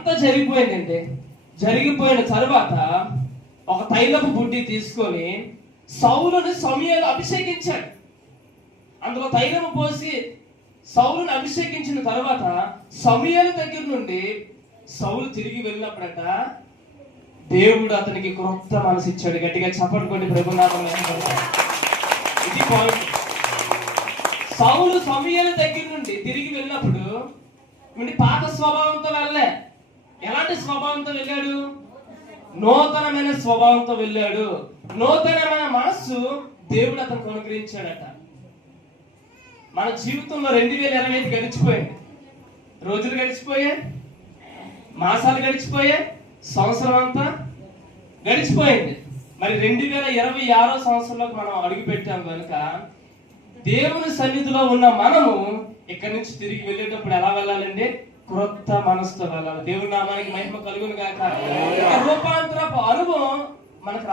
అంతా జరిగిపోయిందండి. జరిగిపోయిన తర్వాత ఒక తైలపు బుడ్డి తీసుకొని సౌలుని సమూయేలు అభిషేకించాడు. అందులో తైలము పోసి సౌలుని అభిషేకించిన తర్వాత సమూయేలు దగ్గర నుండి సౌలు తిరిగి వెళ్ళినప్పుడట దేవుడు అతనికి క్రొత్త మనసు ఇచ్చాడు. గట్టిగా చప్పట్టుకోండి ప్రభునామం. ఇది పాయింట్. సౌలు సమూయేలు దగ్గర నుండి తిరిగి వెళ్ళినప్పుడు పాత స్వభావంతో వెళ్ళలే. ఎలాంటి స్వభావంతో వెళ్ళాడు? నూతనమైన స్వభావంతో వెళ్ళాడు. నూతనమైన మనస్సు దేవుడు అతనికి అనుగ్రహించాడట. మన జీవితంలో 2025 గడిచిపోయింది. రోజులు గడిచిపోయాయి, మాసాలు గడిచిపోయాయి, సంవత్సరం అంతా గడిచిపోయింది. మరి 2026వ సంవత్సరంలోకి మనం అడుగు పెట్టాం కనుక దేవుని సన్నిధిలో ఉన్న మనము ఇక్కడి నుంచి తిరిగి వెళ్ళేటప్పుడు ఎలా వెళ్ళాలండి? క్రొత్త మనసుతో వెళ్ళాలి. దేవుని నామానికి మహిమ కలుగును గాక. రూపాంతరపు అనుభవం మనకు